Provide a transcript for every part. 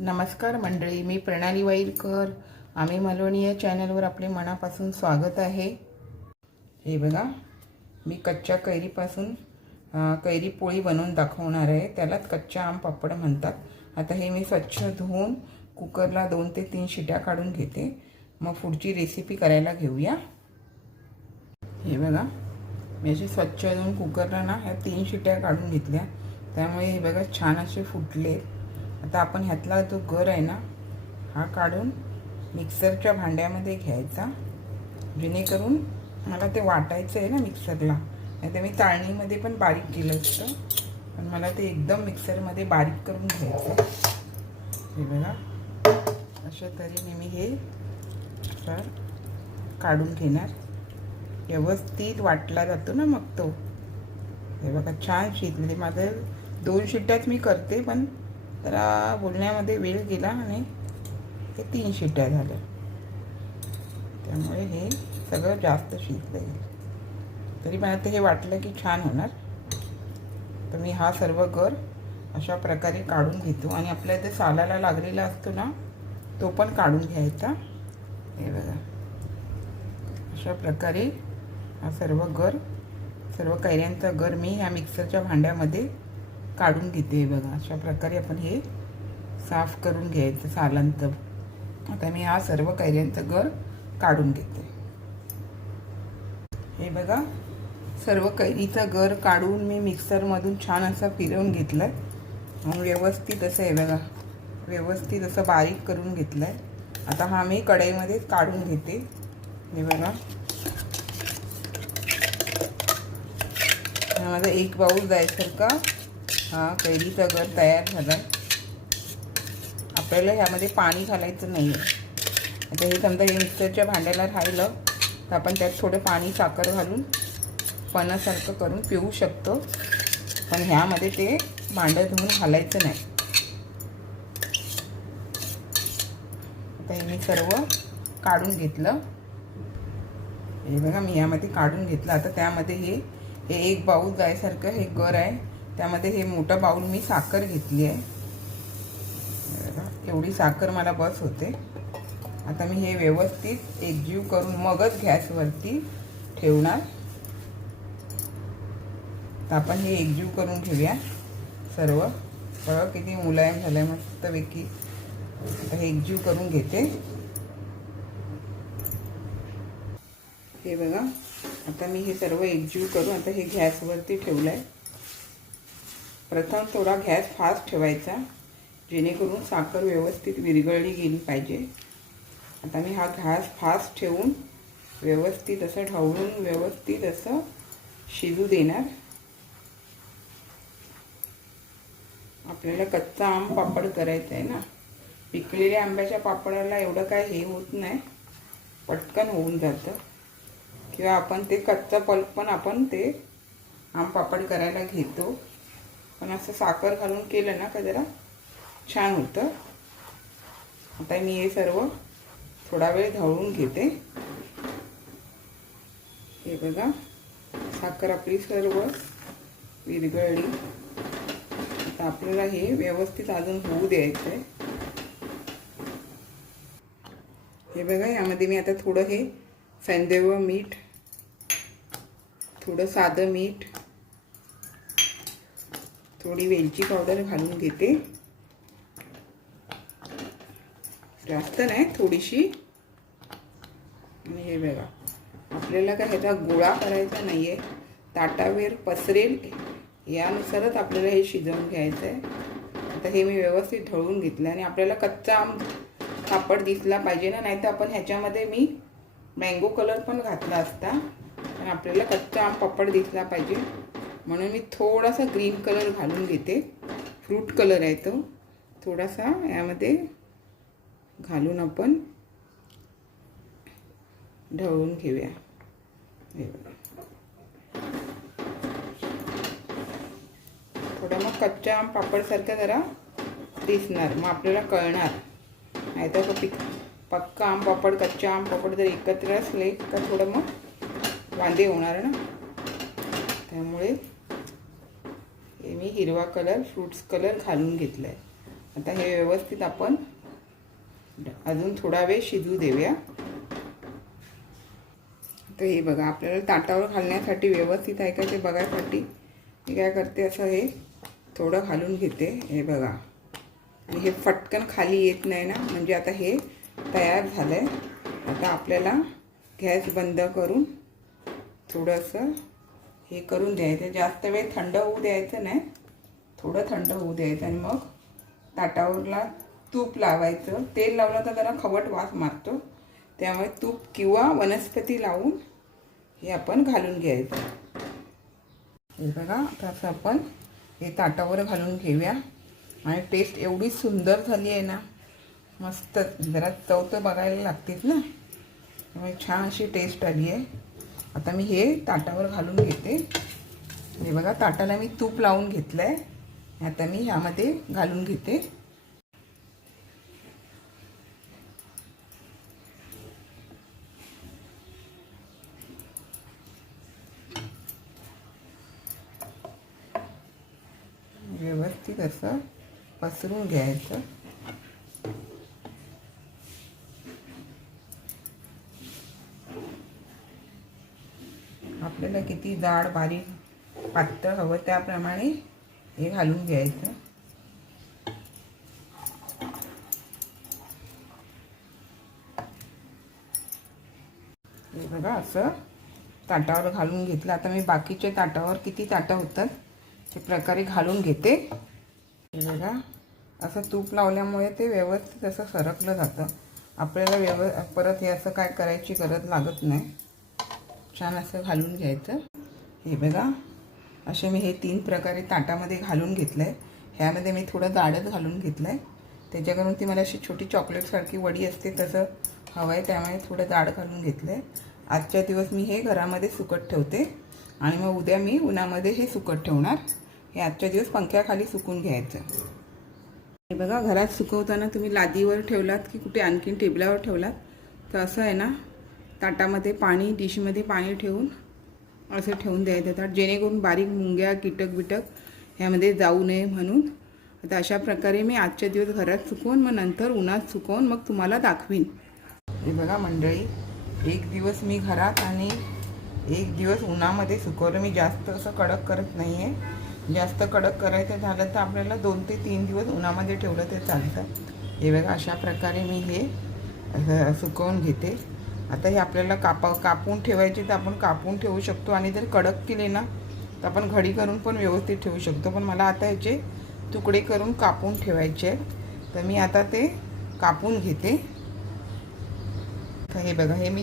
नमस्कार मंडळी मी प्रणाली वाईलकर. आम्ही मालवणी या चॅनलवर आपले मनापासून स्वागत आहे. हे बघा मी कच्च्या कैरीपासून कैरी पोळी बनवून दाखवणार आहे. त्यालाच कच्चा आम पापड म्हणतात. आता हे मी स्वच्छ धुवून कुकरला दोन ते तीन शिट्या काढून घेते. मग पुढची रेसिपी करायला घेऊया. हे बघा मी असे स्वच्छ धुवून कुकरला ना ह्या तीन शिट्या काढून घेतल्या. त्यामुळे हे बघा छान असे फुटले आता आपण ह्यातला जो गर आहे ना हा काढून मिक्सरच्या भांड्यामध्ये घ्यायचा. जेणेकरून मला ते वाटायचं आहे ना मिक्सरला. नाही तर मी चाळणीमध्ये पण बारीक केलं असतं. पण मला ते एकदम मिक्सरमध्ये बारीक करून घ्यायचं. हे बघा. अशा तऱ्हेने मी हे असं काढून घेणार. व्यवस्थित वाटला जातो ना मग तो. हे बघा छान शिजले म्हणजे माझं दोन शिट्ट्याच मी करते पण जरा बोलण्यामध्ये वेळ गेला आणि ते तीन शिट्ट्या झाल्या. त्यामुळे हे सगळं जास्त शिजलं आहे तरी मला ते हे वाटलं की छान होणार. तर मी हा सर्व गर अशा प्रकारे काढून घेतो. आणि आपल्या इथे सालाला लागलेला असतो ना तो पण काढून घ्यायचा. हे बघा. अशा प्रकारे हा सर्व गर सर्व कैऱ्यांचा गर मी ह्या मिक्सरच्या भांड्यामध्ये काढून घेते बघा. अशा प्रकारे आपण हे साफ करून घ्यायचं सालांत. आता मी हा सर्व कैऱ्यांचं गर काढून घेते. हे बघा. सर्व कैरीचा गर काढून मी मिक्सरमधून छान असा फिरवून घेतलं आहे मग व्यवस्थित असं आहे बघा. व्यवस्थित असं बारीक करून घेतलं आहे आता हा मी कढईमध्येच काढून घेते. हे बघा. माझा एक बाऊल जायसारखा. हा कैरीचा गर तयार झाला. आपल्याला ह्यामध्ये पाणी घालायचं नाही आहे आता हे समजा हे मिक्सरच्या भांड्याला राहिलं तर आपण त्यात थोडं पाणी साखर घालून पणासारखं करून पिऊ शकतो. पण ह्यामध्ये ते भांडं धुवून घालायचं नाही. आता हे मी सर्व काढून घेतलं. हे बघा मी यामध्ये काढून घेतलं. आता त्यामध्ये हे हे एक बाऊल जायसारखं हे गर आहे. त्यामध्ये हे मोठं बाऊल मी साखर घेतली आहे. एवढी साखर मला बस होते. आता मी हे व्यवस्थित एकजीव करून मगच गॅसवरती ठेवणार. तर आपण हे एकजीव करून घेऊया सर्व. बघा किती मुलायम झालं आहे मस्तपैकी आता हे एकजीव करून घेते. हे बघा आता मी हे सर्व एकजीव करून आता हे गॅसवरती ठेवलं आहे प्रथम थोडा गॅस फास्ट ठेवायचा जेणेकरून साखर व्यवस्थित विरघळली गेली पाहिजे. आता मी हा घास फास्ट ठेवून व्यवस्थित असं ढवळून व्यवस्थित असं शिजू देणार. आपल्याला कच्चा आम पापड करायचा आहे ना. पिकलेल्या आंब्याच्या पापडाला एवढं काय हे होत नाही. पटकन होऊन जातं. किंवा आपण ते कच्चा पल्प पण आपण ते आम पापड करायला घेतो. पण असं साखर घालून केलं ना का जरा छान होतं. आता मी हे सर्व थोडा वेळ ढवळून घेते. हे बघा साखर आपली सर्व विरघळली. आता आपल्याला हे व्यवस्थित अजून होऊ द्यायचं आहे हे बघा यामध्ये मी आता थोडं हे सैंदव मीठ थोडं साधं मीठ थोडी वेलची पावडर घालून घेते. जास्त नाही थोडीशी. आणि हे बघा आपल्याला काय ह्याचा गोळा करायचा नाही आहे ताटावर पसरेल यानुसारच आपल्याला हे शिजवून घ्यायचं आहे आता हे मी व्यवस्थित ढळून घेतलं आणि आपल्याला कच्चा आम सापड दिसला पाहिजे ना नाही तर आपण ह्याच्यामध्ये मी मँगो कलर पण घातला असता. पण आपल्याला कच्चा आम पापड दिसला पाहिजे. म्हणून मी थोडासा ग्रीन कलर घालून घेते. फ्रूट कलर आहे तो. थोडासा यामध्ये घालून आपण ढवळून घेऊया. थोडा थोडं मग कच्च्या आम पापडसारखं जरा दिसणार. मग आपल्याला कळणार. नाही तर पिक पक्का आम पापड कच्चा आम पापड जर एकत्र असले तर थोडं मग वांदे होणार ना? त्यामुळे हे मी हिरवा कलर फ्रूट्स कलर घालून घेतला आहे आता हे व्यवस्थित आपण अजून थोडा वेळ शिजू देऊया. तर हे बघा आपल्याला ताटावर घालण्यासाठी व्यवस्थित आहे का ते बघायसाठी? मी काय करते असं हे थोडं घालून घेते. हे बघा. आणि हे फटकन खाली येत नाही ना म्हणजे आता हे तयार झालं आहे आता आपल्याला गॅस बंद करून थोडंसं हे करून द्यायचं. जास्त वेळ थंड होऊ द्यायचं नाही. थोडं थंड होऊ द्यायचं आणि मग ताटावरला तूप लावायचं. तेल लावलं तर जरा खवट वास मारतो. त्यामुळे तूप किंवा वनस्पती लावून हे आपण घालून घ्यायचं. हे बघा तसं आपण हे ताटावर घालून घेऊया. आणि टेस्ट एवढी सुंदर झाली आहे ना. मस्त. जरा चव तर बघायला लागतेच ना. त्यामुळे छान अशी टेस्ट आली आहे. आता मी हे ताटावर घालून घेते. हे बघा ताटाला मी तूप लावून घेतलं आहे आता मी ह्यामध्ये घालून घेते. व्यवस्थित असं पसरून घ्यायचं. आपल्याला किती जाड बारीक पातळ हवं त्याप्रमाणे हे घालून घ्यायचं. हे बघा असं ताटावर घालून घेतलं. आता मी बाकीच्या ताटावर किती ताटं होतात ते प्रकारे घालून घेते. हे बघा असं तूप लावल्यामुळे ते व्यवस्थित असं सरकलं जातं. आपल्याला व्यव परत हे असं काय करायची गरज लागत नाही. छान असं घालून घ्यायचं. हे बघा. असे मी हे तीन प्रकारे ताटामध्ये घालून घेतलं आहे ह्यामध्ये मी थोडं जाडच घालून घेतलं आहे त्याच्याकडून ती मला अशी छोटी चॉकलेटसारखी वडी असते तसं हवं आहे त्यामुळे थोडं जाड घालून घेतलं आहे आजच्या दिवस मी हे घरामध्ये सुकट ठेवते. आणि मग उद्या मी उन्हामध्ये हे सुकट ठेवणार. हे आजच्या दिवस पंख्याखाली सुकून घ्यायचं. हे बघा घरात सुकवताना तुम्ही लादीवर ठेवलात की कुठे आणखीन टेबलावर ठेवलात? तर असं आहे ना? ताटामध्ये पाणी डिशमध्ये पाणी ठेवून असं ठेवून द्यायचं. ताट जेणेकरून बारीक मुंग्या कीटक बिटक ह्यामध्ये जाऊ नये म्हणून. आता अशा प्रकारे मी आजच्या दिवस घरात सुकवून मग नंतर उन्हात सुकवून मग तुम्हाला दाखवीन. हे बघा मंडळी एक दिवस मी घरात आणि एक दिवस उन्हामध्ये सुकवलं. मी जास्त असं कडक करत नाही आहे जास्त कडक करायचं झालं तर आपल्याला दोन ते तीन दिवस उन्हामध्ये ठेवलं ते चालतं. हे बघा अशा प्रकारे मी हे असं सुकवून घेते. आता हे आपल्याला कापा कापून ठेवायचे तर आपण कापून ठेवू शकतो. आणि जर कडक केले ना तर आपण घडी करून पण व्यवस्थित ठेवू शकतो. पण मला आता ह्याचे तुकडे करून कापून ठेवायचे आहेत. तर मी आता ते कापून घेते. तर हे बघा हे मी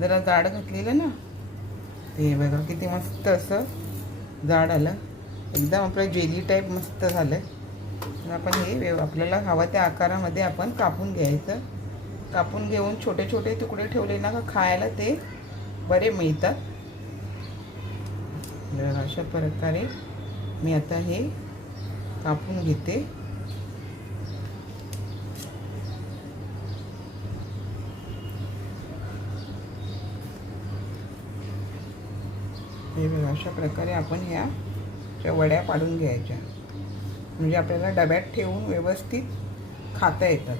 जरा जाड घातलेलं ना हे बघा किती मस्त असं जाड आलं. एकदम आपलं जेली टाईप मस्त झालं. आपण हे व्यव आपल्याला हवा त्या आकारामध्ये आपण कापून घ्यायचं. कापून घेऊन छोटे छोटे तुकडे ठेवले ना का खायला ते बरे मिळतात. अशा प्रकारे मी आता हे कापून घेते. हे बघा अशा प्रकारे आपण ह्या त्या वड्या पाडून घ्यायच्या. म्हणजे आपल्याला डब्यात ठेवून व्यवस्थित खाता येतात.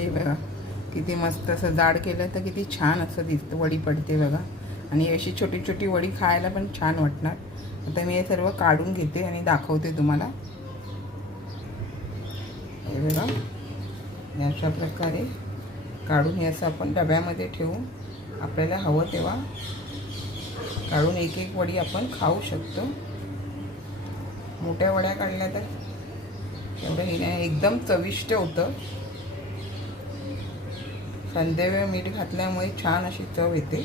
हे बघा. किती मस्त असं जाड केलं तर किती छान असं दिसतं वडी पडते बघा. आणि अशी छोटी छोटी वडी खायला पण छान वाटणार. आता मी हे सर्व काढून घेते आणि दाखवते तुम्हाला. हे बघा. अशा प्रकारे काढून हे असं आपण डब्यामध्ये ठेवून आपल्याला हवं तेव्हा काढून एक एक वडी आपण खाऊ शकतो. मोठ्या वड्या काढल्या तर एवढं हे नाही एकदम चविष्ट होतं. संध्यावेळ मीठ घातल्यामुळे छान अशी चव येते.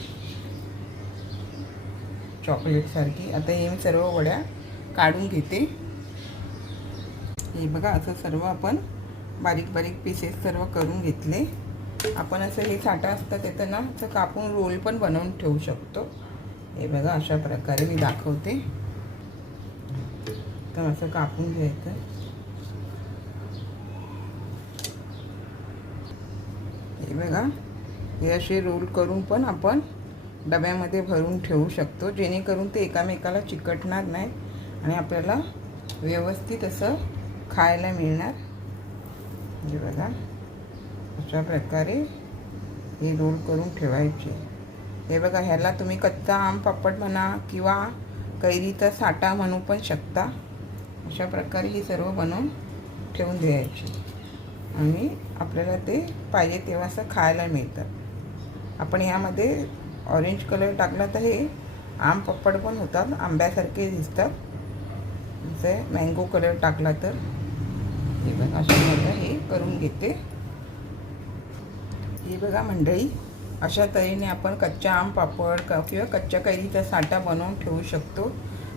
चॉकलेटसारखी आता हे मी सर्व वड्या काढून घेते. हे बघा असं सर्व आपण बारीक बारीक पीसेस सर्व करून घेतले. आपण असं हे साठा असतं त्याचं ना असं कापून रोल पण बनवून ठेवू शकतो. हे बघा अशा प्रकारे मी दाखवते. तर असं कापून घ्यायचं. बघा. हे असे रोल करून पण आपण डब्यामध्ये भरून ठेवू शकतो. जेणेकरून ते एकामेकाला चिकटणार नाही आणि आपल्याला व्यवस्थित असं खायला मिळणार. हे बघा. अशा प्रकारे हे रोल करून ठेवायचे. हे बघा ह्याला तुम्ही कच्चा आम पापड म्हणा किंवा कैरीचा साठा म्हणू पण शकता. अशा प्रकारे ही सर्व बनवून ठेवून द्यायची. आणि आपल्याला ते पाहिजे तेव्हा असं खायला मिळतं. आपण यामध्ये ऑरेंज कलर टाकला तर हे आम पप्पड पण होतात आंब्यासारखे दिसतात. जसे मँगो कलर टाकला तर हे बघा अशा हे करून घेते. हे बघा मंडळी अशा तऱ्हेने आपण कच्च्या आम पापड किंवा कच्च्या कैरीचा साठा बनवून ठेवू शकतो.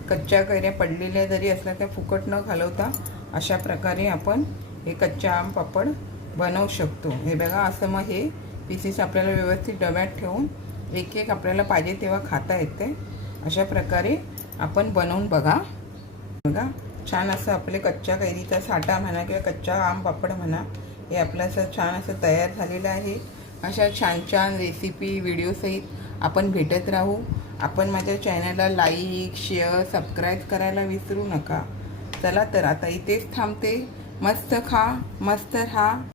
कच्च्या कैऱ्या पडलेल्या जरी असल्या त्या फुकट न घालवता अशा प्रकारे आपण हे कच्चा आम पापड बनवू शकतो. हे बघा असं मग हे पीसेस आपल्याला व्यवस्थित डब्यात ठेवून एक एक आपल्याला पाहिजे तेव्हा खाता येते. अशा प्रकारे आपण बनवून बघा. बघा छान असं आपले कच्च्या कैरीचा साठा म्हणा किंवा कच्चा आम पापड म्हणा हे आपलं असं छान असं तयार झालेलं आहे. अशा छान छान रेसिपी व्हिडिओसहित आपण भेटत राहू. आपण माझ्या चॅनलला लाईक शेअर सबस्क्राईब करायला विसरू नका. चला तर आता इथेच थांबते. मस्त खा मस्त राहा.